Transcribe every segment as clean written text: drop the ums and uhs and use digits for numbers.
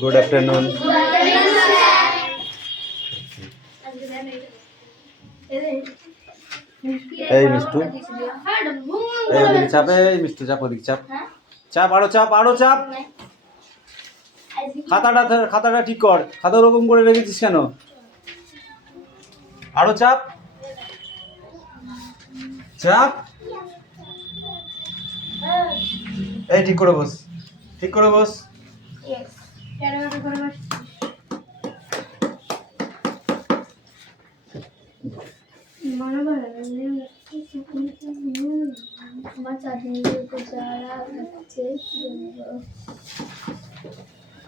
Good afternoon. এই মিষ্টু, এই ওদিকে চাপ, এই মিষ্টু চাপ, ওদিকে চাপ, চাপ আরো চাপ, আরো চাপ। খাতাটা ঠিক কর, খাতা ওরকম করে রেখেছিস কেন? আরো চাপ, চাপ। এই ঠিক করে বস, ঠিক করে বস।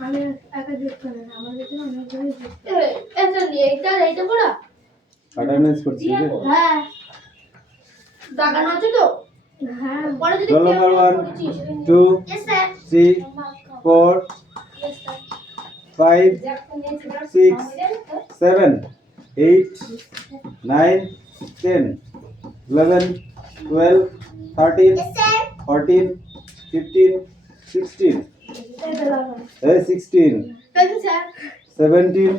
আমি একা যোগ করে না, আমার কাছে অনেকগুলো এটা নিয়ে এইটা পড়া অ্যাটেন্ডেন্স করছিস? হ্যাঁ, দাগানো আছে তো। হ্যাঁ, পরে যদি রোল নাম্বার 1 2 3 4 5 6 7 8 9 10 11 12 13 14 15 16 16 17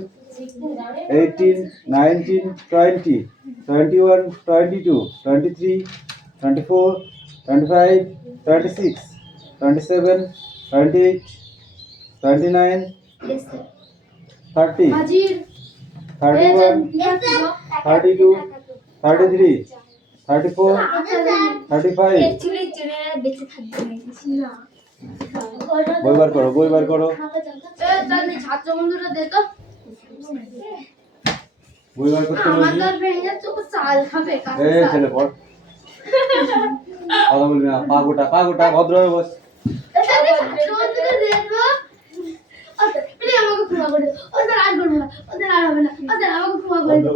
18 19 20 21 22 23 24 25 26 27 28 29 30 31 32 33 34 35 বই বার করো ছাত্র বন্ধুরা দে তো, বই বার করতে বলছি। আমাদের ভেঙে চোখ চাল খাবে এই ছেলে পড়, কথা বলবি না, পা গোটা ভদ্রভাবে বস। ছাত্র বন্ধুরা দে তো, ওদের আমাকে ক্ষমা করে দাও, ওদের আর করবো না, ওদের আর হবে না, ওদের আমাকে ক্ষমা করে দাও।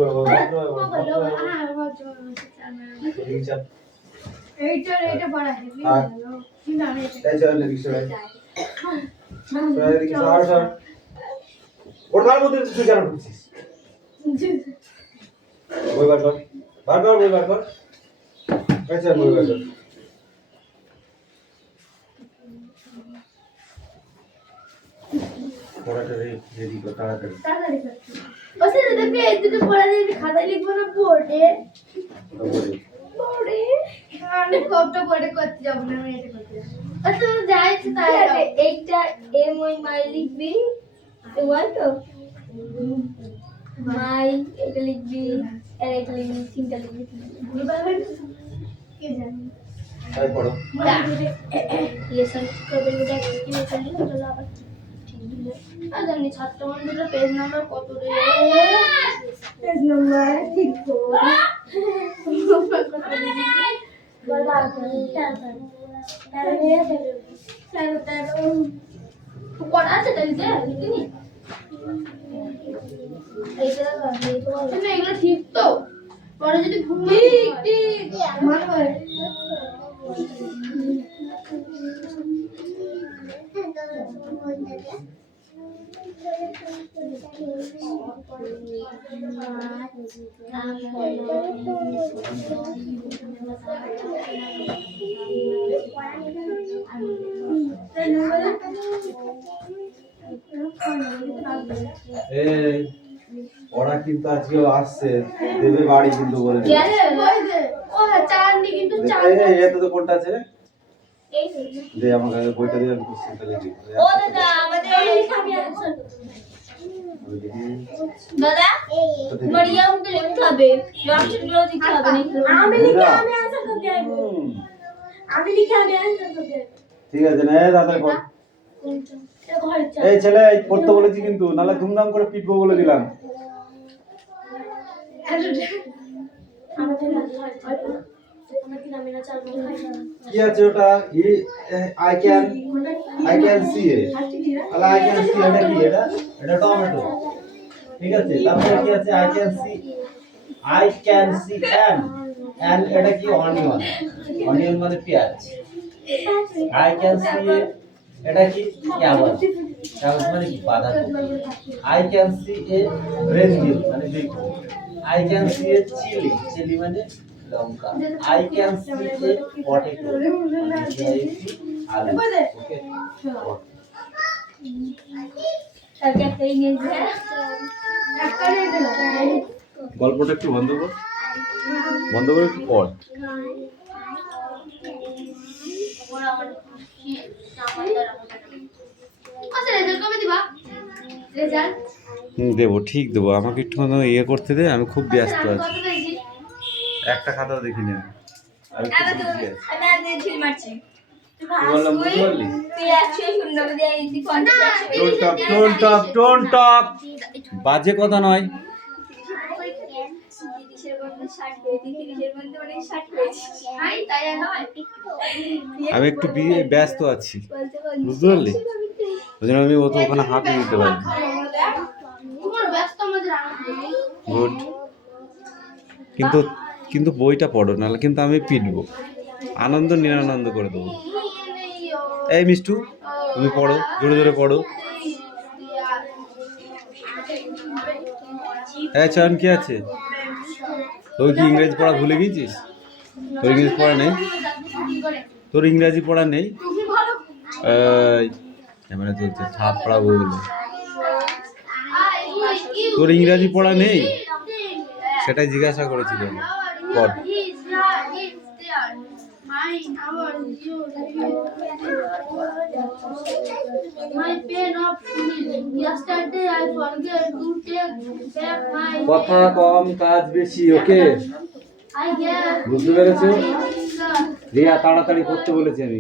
এইটা পড়া হেভি হলো, কিন্তু আমি এই চল রিকশা সর ওর তার মধ্যে তুই কেন ঢুকছিস? বই বার কর, বই বার কর। আচ্ছা বই বার কর। পড়াটা রেডি কর তাড়াতাড়ি। করছি। ওসে দেখবে এই দুটো পড়া দিয়ে খাতায় লিখবো না বোর্ডে। বোর্ডে আমি কতটা পড়ে করতে যাব না, আমি এটা করতে যাব। আচ্ছা যাই তাই এইটা এম ওই মাই লিখবি, ওয়াল তো মাই এটা লিখবি, আর এটা লিখবি, তিনটা লিখবি। ভুল ভাবে কে জানে। তাই পড়ো। লেসন করবে এটা কি লেসন দিলে চলো আবার ঠিক দিলে। আর জানি ছাত্র বন্ধুরা পেজ নাম্বার কত রে? পেজ নাম্বার ঠিক তো। বলবা পড়া আছে তাইতে লিখিনি। এগুলো ঠিক তো, পরে যদি ভুল ঠিক মানবে। এই ওরা কিন্তু আজকেও আসছে, দেবে বাড়ি কিন্তু বলে দিল। ও চাঁদনি কিন্তু চাঁদনি। এই এত তো কোনটা আছে রে? এই দে আমার কাছে বইটা দিয়ে আমি কোশ্চেনটা লিখি। ও দাদা আমাদের লিখাবি আনসার। দাদা মরিয়াম তো লিখতে হবে, অপশন গুলো দিতে হবে নাকি? আমি লিখে আমি আনসার করতে আইবো। আমি লিখে আমি আনসার করতে আইবো। ঠিক আছে না দাদা পড়। কোনটা? এটা ঘরে চল। এই ছেলে পড়তে বলেছি কিন্তু, নালে ধুমধাম করে পিটবো বলে দিলাম। আমাদের আমার কি নামে না চালবো কি আছে ওটা? আই ক্যান সি এ। আলা আই ক্যান সি এটা কি? এটা টমেটো। ঠিক আছে, তারপরে কি আছে? আই ক্যান সি এন্ড এটা কি? অনিয়ন মানে পেঁয়াজ। আই ক্যান সি এ এটা কি? ক্যাবেজ। ক্যাবেজ মানে কি? বাঁধাকপি। I can see a brinjal মানে বেগুন। I can see a chilli মানে লঙ্কা। I can see a potato. আলু। ওকে। গল্পটা একটু বন্ধ কর, বন্ধ করে একটু পড়। দেবো, ঠিক দেবো, আমাকে একটু ইয়ে করতে দে, আমি খুব ব্যস্ত আছি। একটা খাতাও দেখি না আমি, খুব busy আছি। কি বললাম বুঝতে পারলি? Don't talk. বাজে কথা নয়। আমি একটু ব্যস্ত আছি, বুঝতে পারলি? ওই জন্য আমি ওখানে হাতে দিতে পারি। গুড। কিন্তু বইটা পড়ো, নাহলে কিন্তু আমি পিটবো, আনন্দ নিরানন্দ করে দেবো। এই মিষ্টু, তুমি পড়ো, জোরে জোরে পড়ো। হ্যাঁ চয়ন, কি আছে? তুই কি ইংরেজি পড়া ভুলে গেছিস? তোর ইংরেজি পড়া নেই? তোর ইংরাজি পড়া নেই? ক্যামেরা চলছে, থাপ পড়াবো বলে। তোর ইংরাজি পড়া নেই? সেটাই জিজ্ঞাসা করেছিল। পড়। কথা কম, কাজ বেশি। ওকে, বুঝতে পেরেছো? রিয়া, তাড়াতাড়ি করতে বলেছি আমি।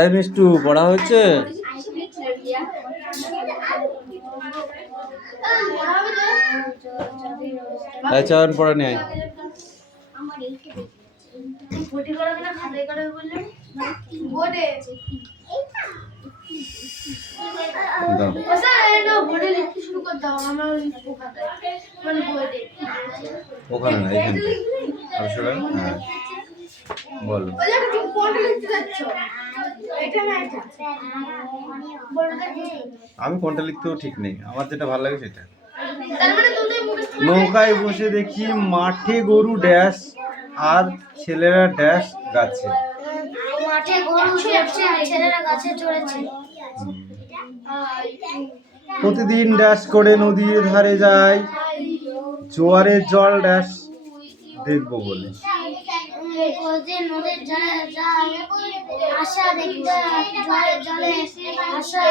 এই মিষ্টু, পড়া হচ্ছে? চয়ন পড়া নেই। ওখানে না, এখানে। হ্যাঁ বলো। আমি কোনটা লিখতেও ঠিক নেই, আমার যেটা ভালো লাগে সেটা। নৌকায় বসে দেখি মাঠে গরু ড্যাশ আর ছেলেরা ড্যাশ গাছে। মাঠে গরু চড়ছে আর ছেলেরা গাছে চড়েছে। প্রতিদিন ড্যাশ করে নদীর ধারে যায়, জোয়ারের জল ড্যাশ দেখবো বলে। প্রতিদিন নদীর ধারে যায়, আশা দেখতে জোয়ারের জলে, আশা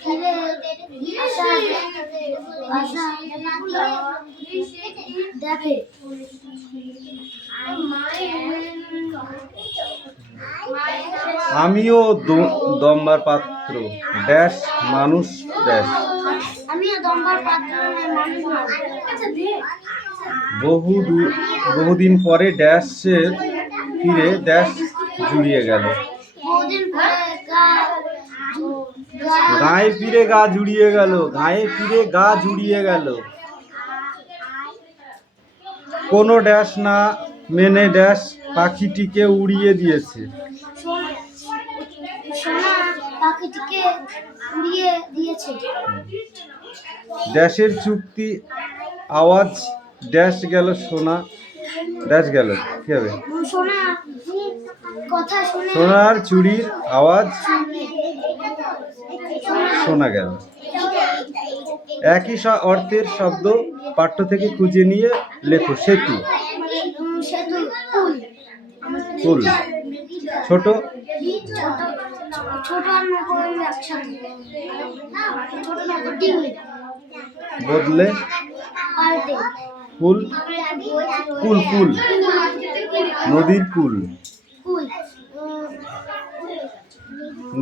ফিরে আশা দেখে। আমিও দম্বার পাত্র ড্যাশ মানুষ ড্যাশ। আমিও দম্বার পাত্র মানুষ। বহুদিন পরে ড্যাশের ফিরে ড্যাশ জুড়িয়ে গেল। গায়ে ফিরে গা জুড়িয়ে গেল, গায়ে ফিরে গা জুড়িয়ে গেল। কোনো ড্যাশ না মেনে ড্যাশ পাখিটিকে উড়িয়ে দিয়েছে। পাখিটিকে উড়িয়ে দিয়েছে। ড্যাশের চুক্তি আওয়াজ ড্যাশ গেল সোনা ড্যাশ গেল। কি হবে? সোনার চুড়ির আওয়াজ শোনা গেল। একই অর্থের শব্দ পাঠ্য থেকে খুঁজে নিয়ে লেখো। সেতু, পুল, ছোট, বদলে, কুল, কুল, কুল, নদীর কুল,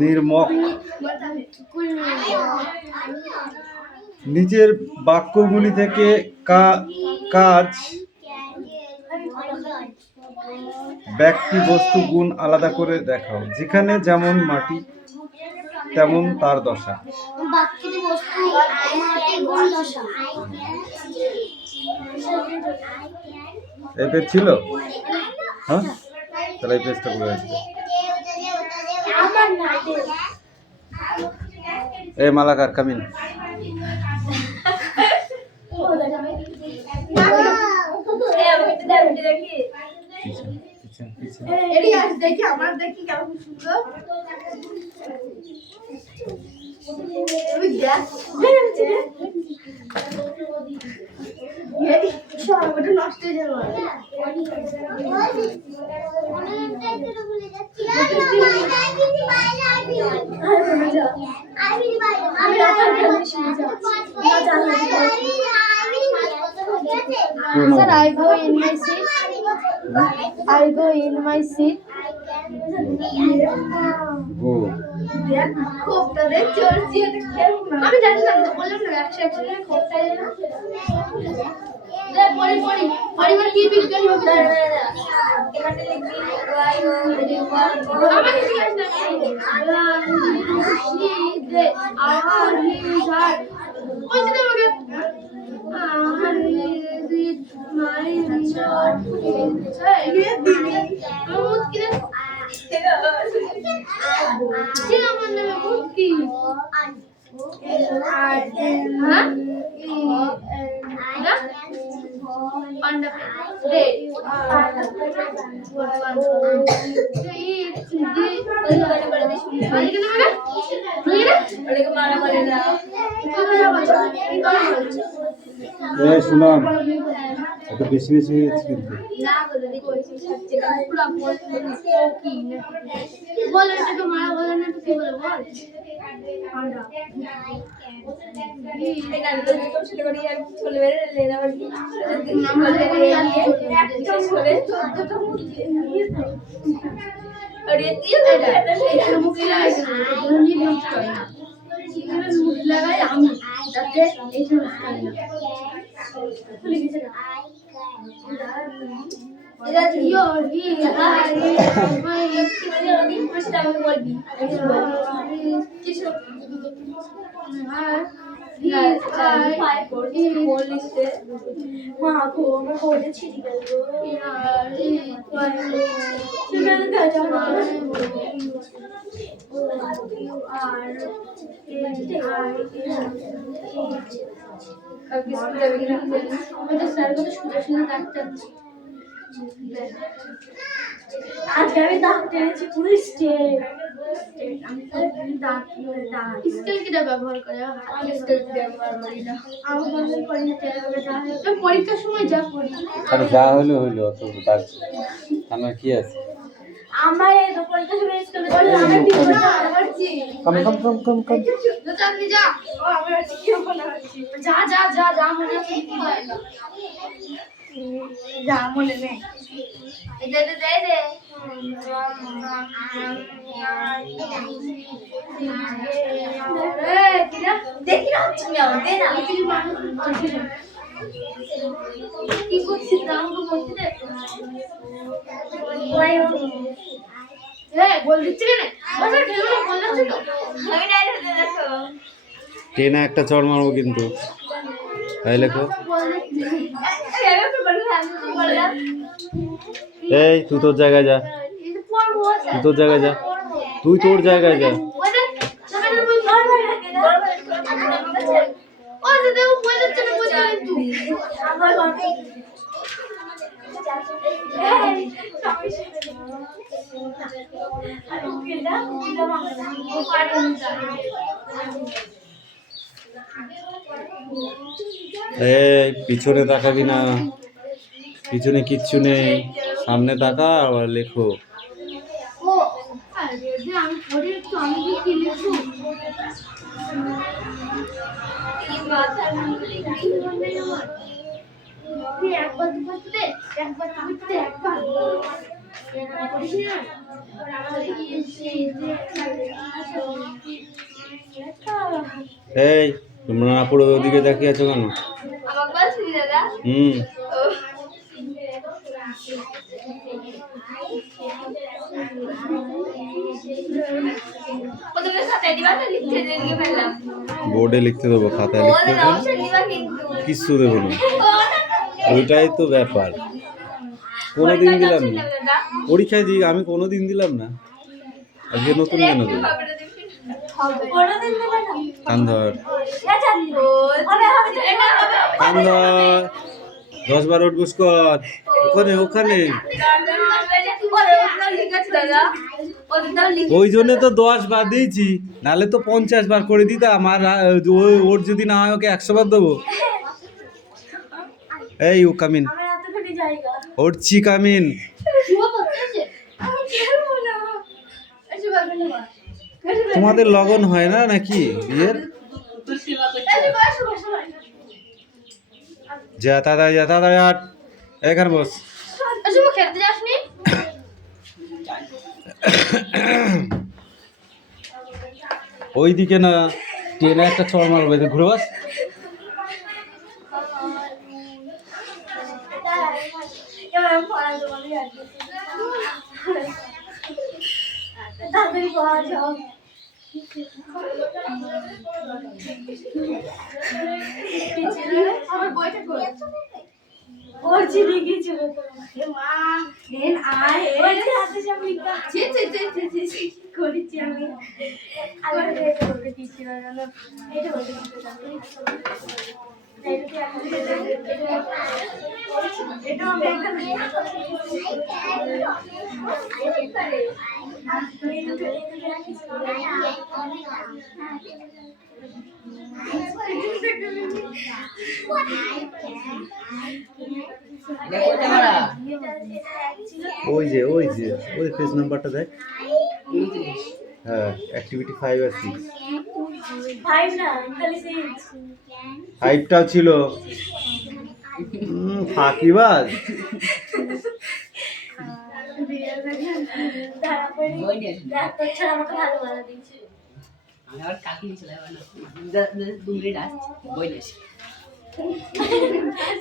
নির্মক। নিচের বাক্যগুলি থেকে কাজ, ব্যক্তি, বস্তু, গুণ আলাদা করে দেখাও। যেখানে যেমন মাটি, তেমন তার দশা। বাক্যটি বস্তু মাটির গুণ দশা। এই পেজ ছিল? হ্যাঁ, তাহলে এই পেজটা করে আছে। আমার না এই মালাকার কামিন। দেখি আমার দেখি কেমন সুন্দর। নষ্ট হয়ে যাবে। Sir, I go in my seat. I go in my seat. ও আমি জানতাম তো, বললাম না একশো খোপটা পরিবার কি বিজ্ঞানী হবে? এখানে লিখবি আমাকে জিজ্ঞাসা না শুনলাম একটু বেশি বেশি হয়ে যাচ্ছে কিন্তু। বলো এটাকে মারা বলে না তো কি বলে বল? লাগাই আমি যাতে এই সমস্ত আজকে আমি দাঁত টেনেছি পুরো স্টেট। স্কেল কিটা ব্যবহার করে? স্কেল ব্যবহার করি না। আমার বন্ধু পরীক্ষার সময় যা করি আর যা হলো হলো, অত তার আমার কি আছে? আমার এই পরীক্ষার সময় স্কেল করে আমি ঠিক করে পারছি। কম তো চাঁদনি যা। ও আমি আর কি মনে হচ্ছে? যা যা যা যা মনে হচ্ছে কি যায় না। যা মনে নেই। এটা তো দেই দে। দেখি না তুমি আমার দে না কি করছিস না আমাকে বলতে দে। গোল দিচ্ছে কেন? বসে খেলো না, গোল দিচ্ছে তো। আমি ডাইরেক্ট দেখো টেনা একটা চড় মারবো কিন্তু। তাই লেখো। এই তুই তোর জায়গায় যা, তুই তোর জায়গায় যা, তুই তোর জায়গায় যা। এই পিছনে তাকাবি না, পিছনে কিচ্ছু নেই, সামনে তাকা আবার লেখো। আমি পড়ি একটু, আমি কি লিখবো? একবার দুপুরতে একবার দুপুরতে একবার এই তোমরা না পড়ে ওদিকে তাকিয়ে আছো কেন? ওদের সাথে বোর্ডে লিখতে দেবো, খাতায় লিখতে দেবো, কিচ্ছু দেবো না। ওইটাই তো ব্যাপার। কোনোদিন দিলাম না পরীক্ষায় দিই, আমি কোনোদিন দিলাম না, আজকে নতুন কেন দেবো? কান্ধর কান্ধর 10 বার উঠবস কর, ওখানে ওখানে। ওই জন্য তো 10 বার দিয়েছি, নাহলে তো 50 বার করে দিতাম। আর ওর যদি না হয় ওকে 100 বার দেবো। এই ও কামিন, উঠছি কামিন। তোমাদের লগন হয় না নাকি বিয়ের? যা তাড়াতাড়ি আট, এখানে বস। খেলতে যাসনি? ওইদিকে না, ট্রেনে একটা চড় মারবো, ঘুরে বাস। ওই যে ওই পেজ নাম্বারটা দেখ। হ্যাঁ, অ্যাক্টিভিটি 5 আর 6। 5টাও ছিল। ফাঁকিবাজ।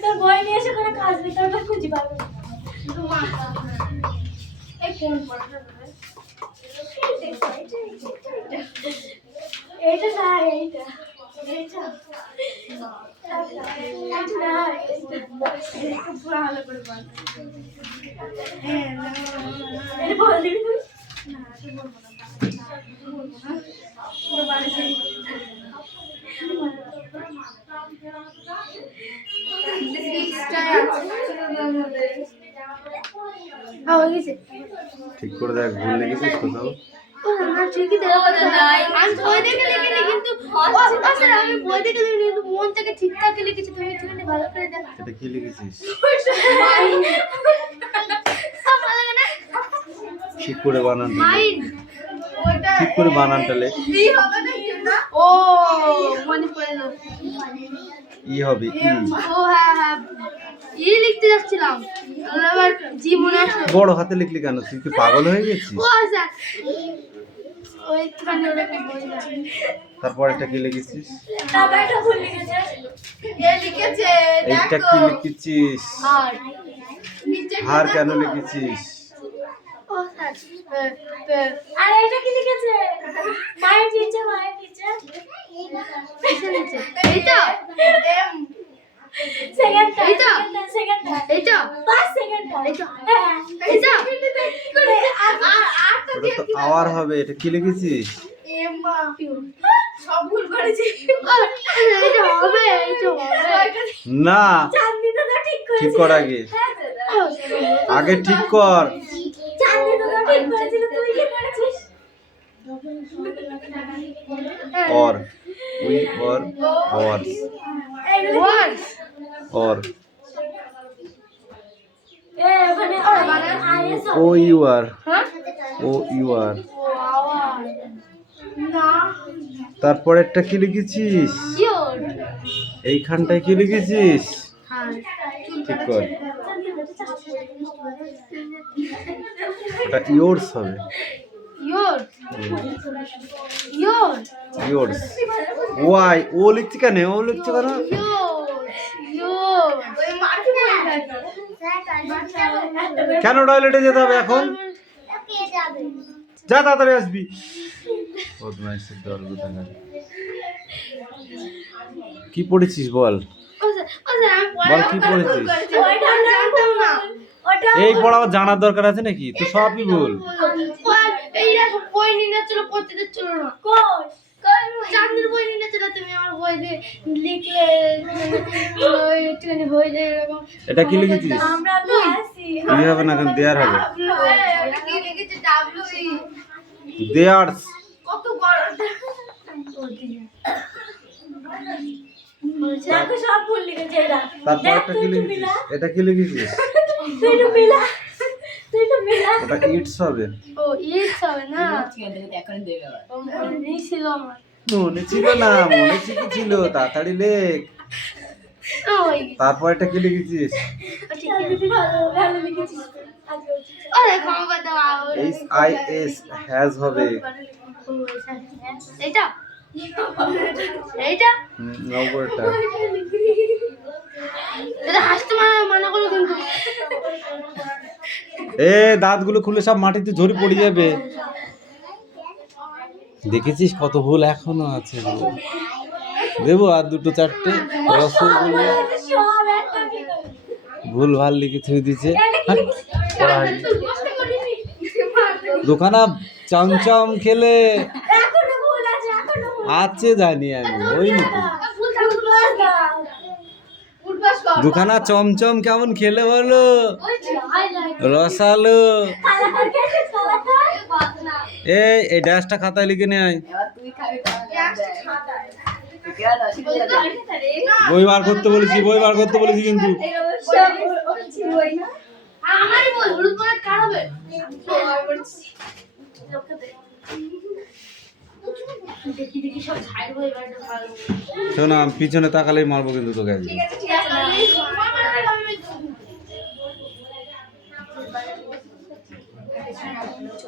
তোর বই নিয়ে এসে কোনো কাজ নেই, তোর খুঁজে পাবো। এই কোন পড়াটা দেবে? এইটা না, এইটা এইটা পুরো ভালো করে বল। হ্যাঁ, এটা বল দিবি তুই? না, তুই বলবো না, বলবো না। পুরো বাড়ি যাই। ঠিক করে দেখ, ভুল লিখেছিস কোথাও? মন থেকে ঠিকঠাক লিখেছি, তুমি একটুখানি ভালো করে দেখো। এটা কি লিখেছিস? ঠিক করে বানান, ঠিক করে বানানটা লেখ। ও মনে পড়ে না, ই হবে ই। ও হ্যাঁ, ই লিখতে যাচ্ছিলাম, আবার জি মনে আসলো। বড় হাতে লিখলি কেন? তুই কি পাগল হয়ে গেছিস? ও আচ্ছা, ওই একটুখানি ওটাকে বলি না। তারপর এটা কি লিখেছিস? টাকাটা ভুল লিখেছে, এ লিখেছে এইটা কি লিখেছিস? আর নিচে হার কেন লিখেছিস? ও আরে এটা কি লিখেছে? মায়ের নিচে এইটা এম সেকেন্ডটা, এইটা 5 সেকেন্ড, এইটা ওটা তো আওয়ার হবে। এটা কি লিখেছিস? এম মা সব ভুল করেছি। এটা হবে, এইটা হবে না, চাঁদনি তো ঠিক করেছে। ঠিক কর আগে, আগে ঠিক কর। চাঁদনি তো ঠিক করেছিল, তুই কি করেছিস? और we or ours or o you are o you are। তারপরেরটা কি লিখেছিস? এইখানটায় কি লিখেছিস? ঠিক কর, ওটা yours হবে। yours why ও লিখছি কেন? ও লিখছি কেন? কেন টয়লেটে যেতে হবে এখন? যা তাড়াতাড়ি আসবি। বদমাইশের দল কোথাকার। কি পড়েছিস বল? বল কি পড়েছিস? এই পড়া আমার জানার দরকার আছে নাকি? তো সবই বল। চাঁদের বই নিয়ে চলে তুমি আমার বই দিয়ে লিখলে একটুখানি হয়ে যায় এরকম। এটা কি লিখেছিস? আমরা তো আসি কি হবে না এখন দেয়ার হবে। এটা কি লিখেছে ডাব্লিউ দেয়ার্স। কত বড় দেখো সব ভুল লিখেছে এটা। তারপর একটা কি লিখেছিস? এটা কি লিখেছিস? তুই তো মিলা ওটা ইটস হবে। ও ইটস হবে না এখন দেবে আবার ও মনে ছিল আমার মনে ছিল না, মনে ছিল তাড়াতাড়ি লেখ। ওই তারপর এটা কি লিখেছিস? ঠিক আছে ভালো লিখেছিস আরে ক্ষমা দাও এইচ আই এস হ্যাজ হবে। এইটা এইটা নম্বরটা এটা হাসতে মানা করো কিন্তু এ দাঁতগুলো খুলে সব মাটিতে ঝরে পড়ে যাবে। দেখেছিস কত ভুল এখনো আছে। দেবো আর দুটো চারটে রসগোল্লা ভুল ভাল লিখে ছেড়ে দিচ্ছে। দোকানা চমচম খেলে আছে জানি আমি ওই নাকি দুখানা চমচম কেমন খেলে বলো রসালো। এই ড্যাশটা খাতায় লিখে নে আয়। বই বার করতে বলেছি, বই বার করতে বলেছি কিন্তু আমারই বল হলুদ বলে কার হবে দেখি দেখি সব ছাইড় হয়ে গেছে ভালো শোনা পিছনে তাকালেই মারবো কিন্তু তোকে আজকে। ঠিক আছে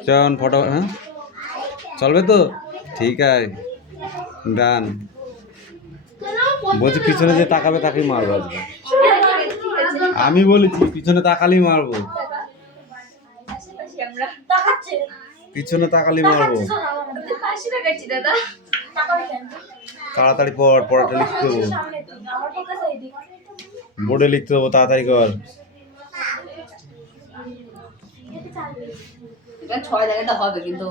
চল ফটো হ্যাঁ চলবে তো ঠিক আছে ডান। বলছি পিছনে যে তাকাবে তাকেই মারবো আজকে। আমি বলেছি পিছনে তাকালেই মারবো, পিছনে তাকালেই মারবো। তাড়াতাড়ি পড়, পড়াটা লিখতে দেবো, বোর্ডে লিখতে দেবো, তাড়াতাড়ি কর। এটা 6 জায়গাটা হবে কিন্তু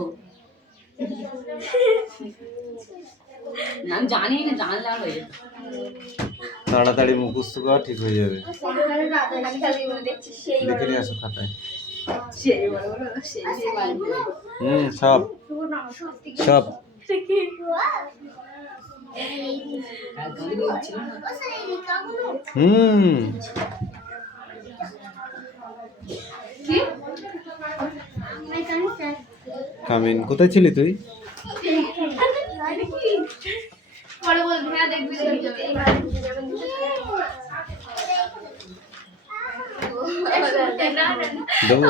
আমি জানি না, জানলে আর হয়ে যেত। তাড়াতাড়ি মুখস্থ কর, ঠিক হয়ে যাবে। দেখে নিয়ে আসো খাতায়। সব সব কামিন। কোথায় ছিলি তুই? পরে বলবি হ্যাঁ দেখবি দেবো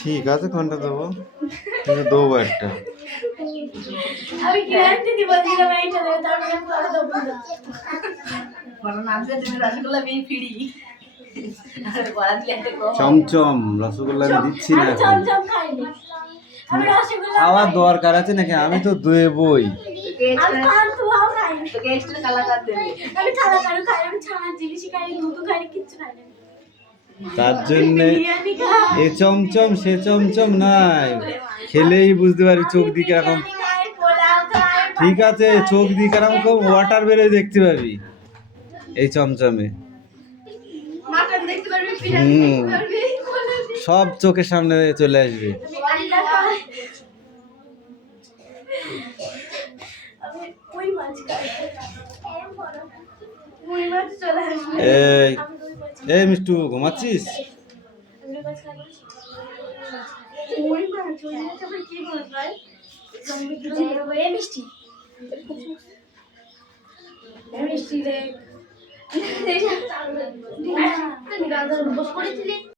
ঠিক আছে, কোনটা দেবো? কিন্তু দেবো একটা। আমি গ্যারান্টি দিব দিলাম এইটা দেব, তারপরে পরে দেব না। বলো না যে তুমি রসগোল্লা আমি ফ্রি আর বলা দিলে একটা কম। চমচম রসগোল্লা আমি দিচ্ছি না আমি এখন। চমচম খাইনি, আমি রসগোল্লা খাওয়ার দরকার আছে নাকি? আমি তো দেবই। আমি পান্তুয়াও খাইনি, তোকে এক্সট্রা কালাকার দেবে। আমি কালাকারু খাই, আমি ছানার জিনিস খাই, দুধ খাই, কিচ্ছু খাই না। তার জন্যে বিরিয়ানি খাই, এ চমচম সে চমচম নাই, খেলেই বুঝতে পারি চোখ দিকে এরকম। খাই, পোলাও খাই, ঠিক আছে, চোখ দিকে এরকম ওয়াটার বেরোয় দেখতে পাবি এই চমচমে। মাটন দেখতে পারবি, বিরিয়ানি দেখতে পারবি, সব চোখের সামনে চলে আসবে। আল্লাহ খাই। আমি কই মাছ খাই, কই মাছ চলে আসবে। এই আমি কই মাছ এই মিষ্টু ঘুমাচ্ছিস? মিষ্টি মিষ্টি রে বস করেছিলি